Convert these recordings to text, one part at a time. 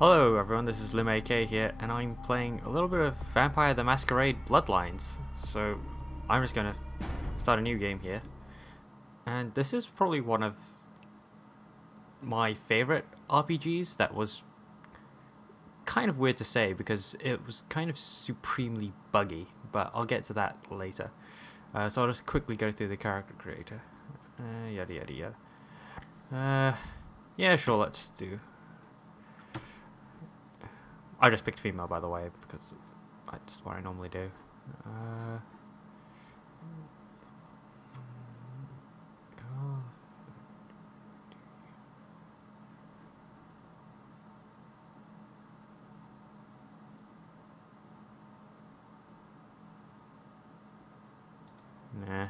Hello everyone, this is LimAK here, and I'm playing a little bit of Vampire the Masquerade Bloodlines. So I'm just gonna start a new game here. And this is probably one of my favorite RPGs that was kind of weird to say because it was kind of supremely buggy, but I'll get to that later. So I'll just quickly go through the character creator. Yada yada yada. Yeah, sure, let's do. I just picked female, by the way, because that's what I normally do. Nah.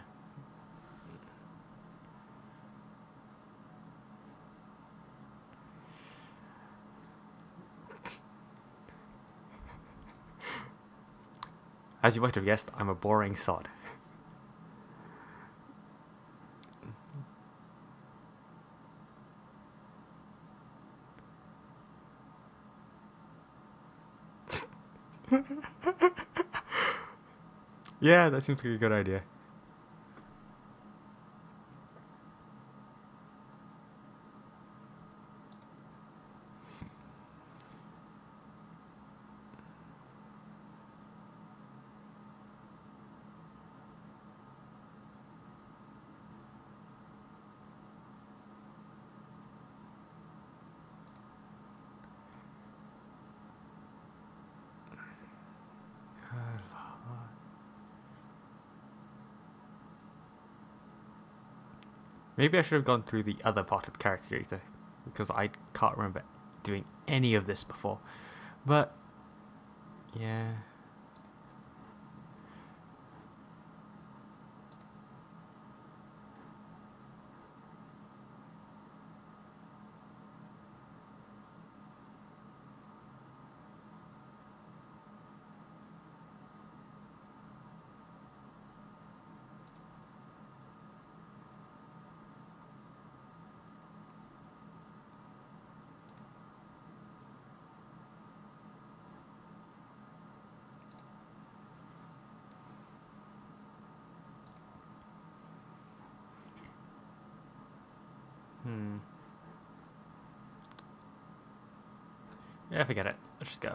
As you might have guessed, I'm a boring sod. Yeah, that seems like a good idea. Maybe I should have gone through the other part of the character creator, because I can't remember doing any of this before. But, yeah. Yeah, forget it. Let's just go.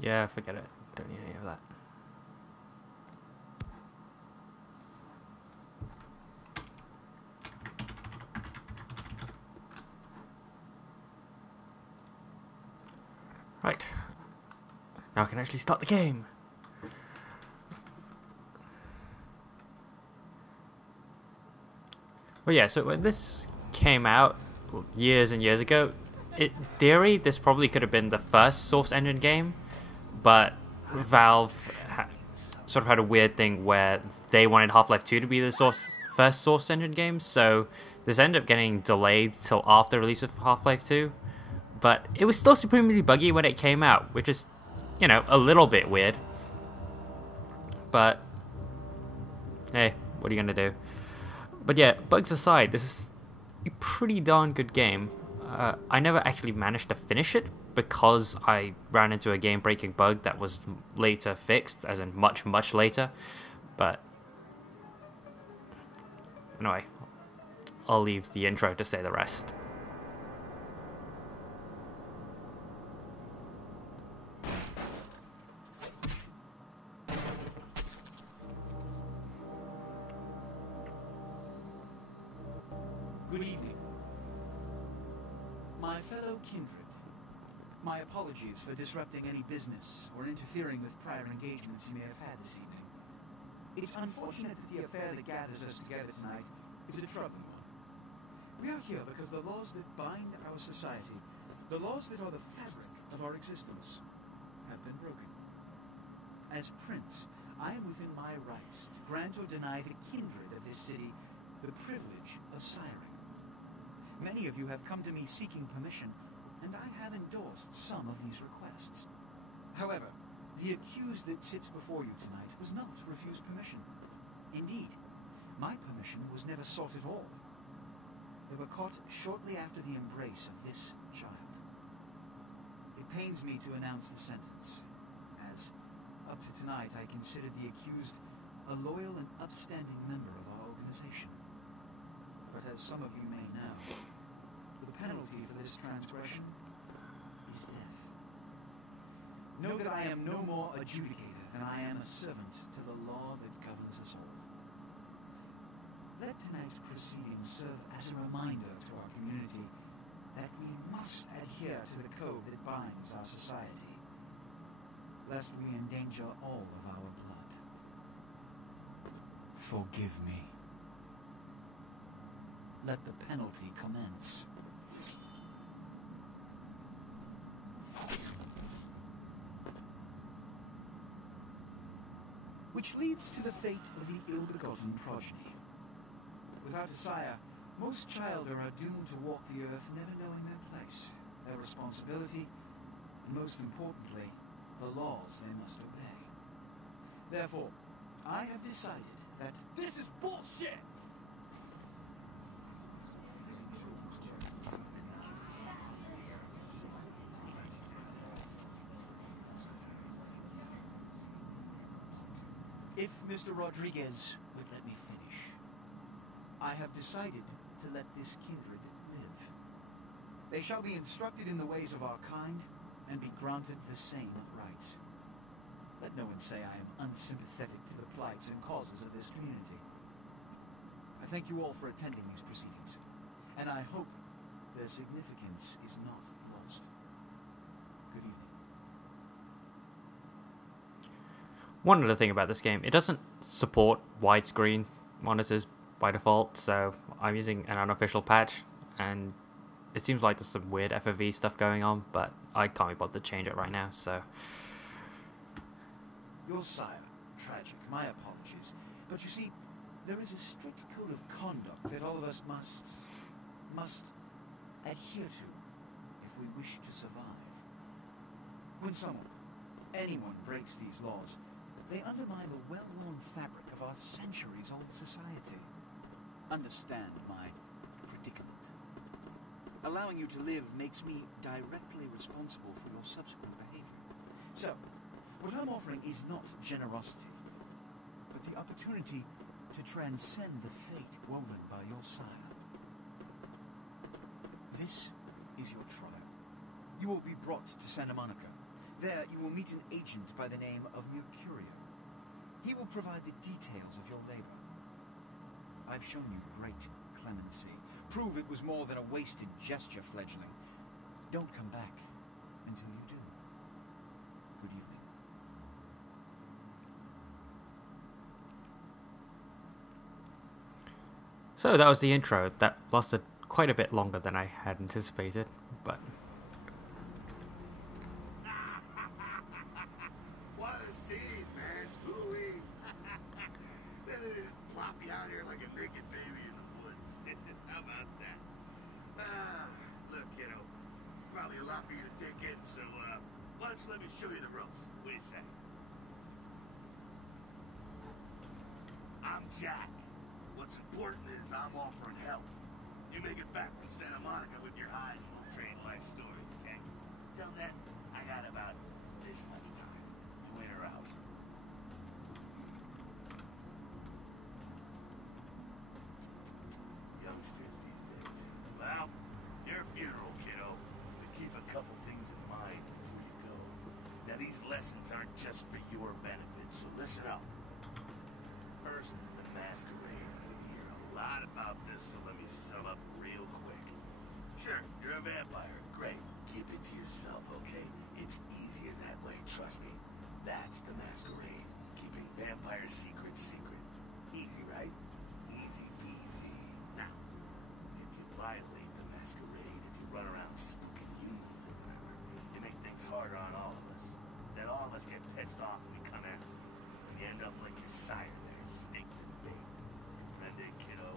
Yeah, forget it. Don't need any of that. Right. Now I can actually start the game. Well, yeah, so when this came out years and years ago, in theory, this probably could have been the first Source Engine game, but Valve sort of had a weird thing where they wanted Half-Life 2 to be the first Source Engine game, so this ended up getting delayed till after the release of Half-Life 2, but it was still supremely buggy when it came out, which is, you know, a little bit weird. But, hey, what are you gonna do? But yeah, bugs aside, this is a pretty darn good game. I never actually managed to finish it because I ran into a game-breaking bug that was later fixed, as in much, much later. But anyway, I'll leave the intro to say the rest. Good evening. My fellow kindred, my apologies for disrupting any business or interfering with prior engagements you may have had this evening. It's unfortunate that the affair that gathers us together tonight is a troubling one. We are here because the laws that bind our society, the laws that are the fabric of our existence, have been broken. As Prince, I am within my rights to grant or deny the kindred of this city the privilege of siring. Many of you have come to me seeking permission, and I have endorsed some of these requests. However, the accused that sits before you tonight was not refused permission. Indeed, my permission was never sought at all. They were caught shortly after the embrace of this child. It pains me to announce the sentence, as up to tonight I considered the accused a loyal and upstanding member of our organization. But as some of you may know, the penalty for this transgression is death. Know that I am no more adjudicator than I am a servant to the law that governs us all. Let tonight's proceedings serve as a reminder to our community that we must adhere to the code that binds our society, lest we endanger all of our blood. Forgive me. Let the penalty commence. Which leads to the fate of the ill-begotten progeny. Without a sire, most children are doomed to walk the earth never knowing their place, their responsibility, and most importantly, the laws they must obey. Therefore, I have decided that this is bullshit! If Mr. Rodriguez would let me finish, I have decided to let this kindred live. They shall be instructed in the ways of our kind and be granted the same rights. Let no one say I am unsympathetic to the plights and causes of this community. I thank you all for attending these proceedings, and I hope their significance is not lost. Good evening. One other thing about this game, it doesn't support widescreen monitors by default, so I'm using an unofficial patch, and it seems like there's some weird FOV stuff going on, but I can't be bothered to change it right now, so... Your sire, tragic, my apologies, but you see, there is a strict code of conduct that all of us must adhere to if we wish to survive. When anyone breaks these laws, they undermine the well-worn fabric of our centuries-old society. Understand my predicament. Allowing you to live makes me directly responsible for your subsequent behavior. So, what I'm offering is not generosity, but the opportunity to transcend the fate woven by your sire. This is your trial. You will be brought to Santa Monica. There you will meet an agent by the name of Mercurio. He will provide the details of your labor. I've shown you great clemency. Prove it was more than a wasted gesture, fledgling. Don't come back until you do. Good evening. So that was the intro. That lasted quite a bit longer than I had anticipated, but... What a scene, man. Ooh-wee. Then it is plop you out here like a naked baby in the woods. How about that? Look, kiddo, it's probably a lot for you to take in, so, why don't you let me show you the ropes? Wait a second. I'm Jack. What's important is I'm offering help. You make it back from Santa Monica with your hide and we'll trade life stories, okay? Till then, I got about this much time. You in or out? Youngsters these days. Well, your funeral, kiddo. But keep a couple things in mind before you go. Now, these lessons aren't just for your benefit, so listen up. First, the Masquerade. You hear a lot about this, so let me sum up real quick. Sure, you're a vampire. Great. Keep it to yourself, okay? It's easier that way, trust me. That's the Masquerade. Keeping vampire secrets secret. Easy, right? Easy peasy. Now, if you violate the Masquerade, if you run around spooking humans or whatever, you make things harder on all of us. Then all of us get pissed off and we come after you. And you end up like your sire there, stink to the bait. Comprende, kiddo?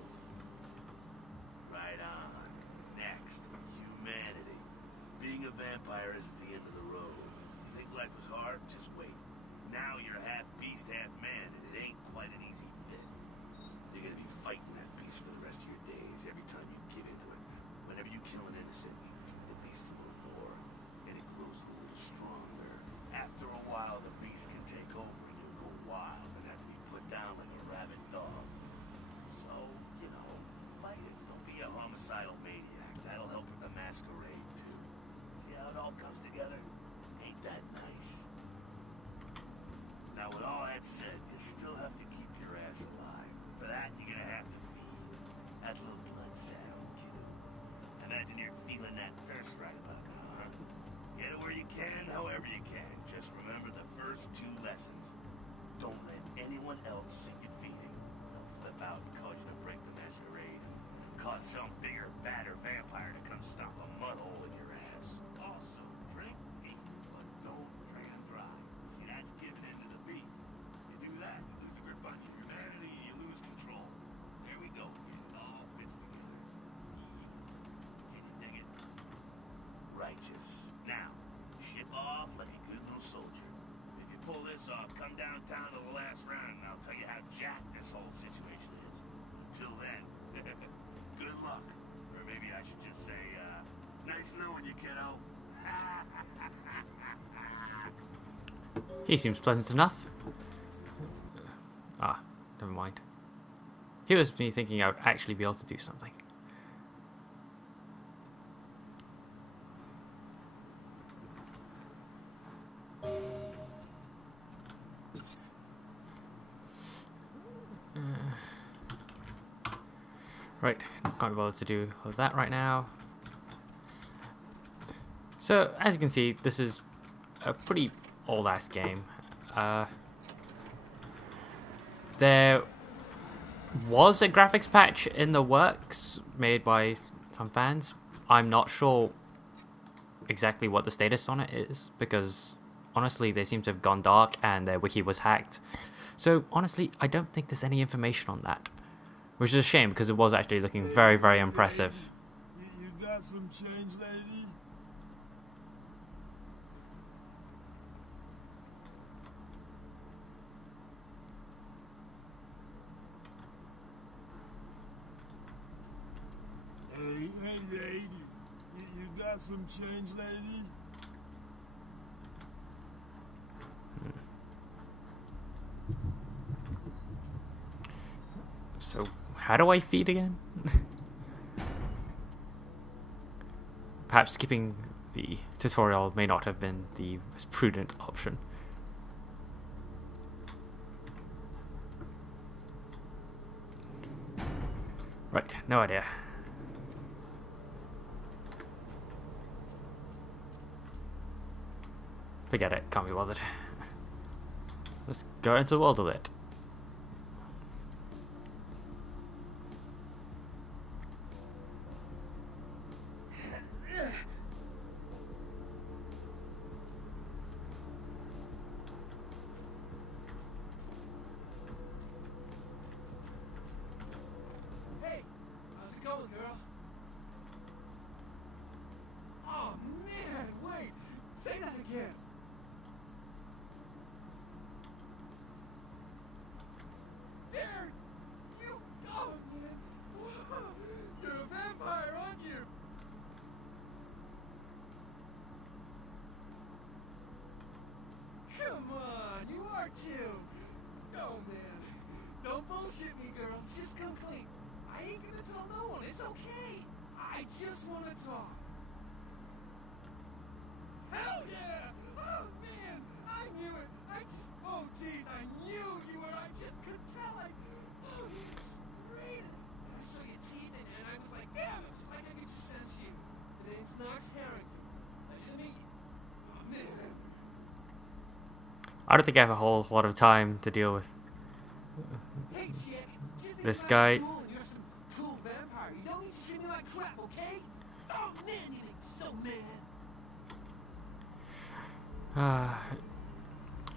Right on. Next, humanity. Being a vampire isn't the end of the road. You think life was hard? Just wait. Now you're half beast, half man, and it ain't quite an easy fit. You're gonna be fighting that beast for the rest of your days every time you give in to Masquerade too. See how it all comes together? Ain't that nice? Now with all that said, you still have to keep your ass alive. For that, you're gonna have to feed that little blood saddle, kiddo. Imagine you're feeling that thirst right about now, huh? Get it where you can, however you can. Just remember the first 2 lessons. Don't let anyone else see you feeding. They'll flip out and cause you to break the masquerade. Cause some bigger, badder vampire to come stomp a mud hole in your ass. Also, drink deep, but don't drain it dry. See, that's giving in to the beast. You do that, you lose a grip on your humanity, you lose control. There we go. It all fits together. Can you dig it? Righteous. Now, ship off like a good little soldier. If you pull this off, come downtown to the last round and I'll tell you how jacked this whole situation is. Until then, good luck. Or maybe I should just say, nice knowing you, kiddo. He seems pleasant enough. Ah, never mind. He was me thinking I would actually be able to do something. Right, can't be bothered to do all of that right now. So, as you can see, this is a pretty old-ass game. There was a graphics patch in the works made by some fans. I'm not sure exactly what the status on it is, because honestly, they seem to have gone dark and their wiki was hacked. So, honestly, I don't think there's any information on that. Which is a shame, because it was actually looking very, very impressive. You got some change, lady? Hey, lady. You got some change, lady? So, how do I feed again? Perhaps skipping the tutorial may not have been the most prudent option. Right, no idea. Forget it, can't be bothered. Let's go into the world a bit. Going, girl. Oh man, wait! Say that again. There you go, man. Whoa. You're a vampire, aren't you? Come on, you are too. Oh man, don't bullshit me, girl. Just come clean. I ain't gonna tell no one, it's okay. I just wanna talk. Hell yeah! Oh man, I knew it. Oh jeez, I knew you were. I just could tell. Oh, it's great. And I saw your teeth and I was like, damn, it was like I could just sense you. The name's Knox Harrington. Nice to meet you. Oh man. I don't think I have a whole lot of time to deal with Hey chick, just be this fucking guy. cool. You're some cool vampire. You don't need to treat me like crap, okay? Oh man, you ain't so mad.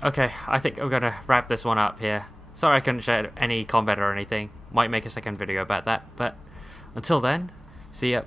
Okay, I think I'm gonna wrap this one up here. Sorry I couldn't share any combat or anything. Might make a second video about that, but until then, see ya.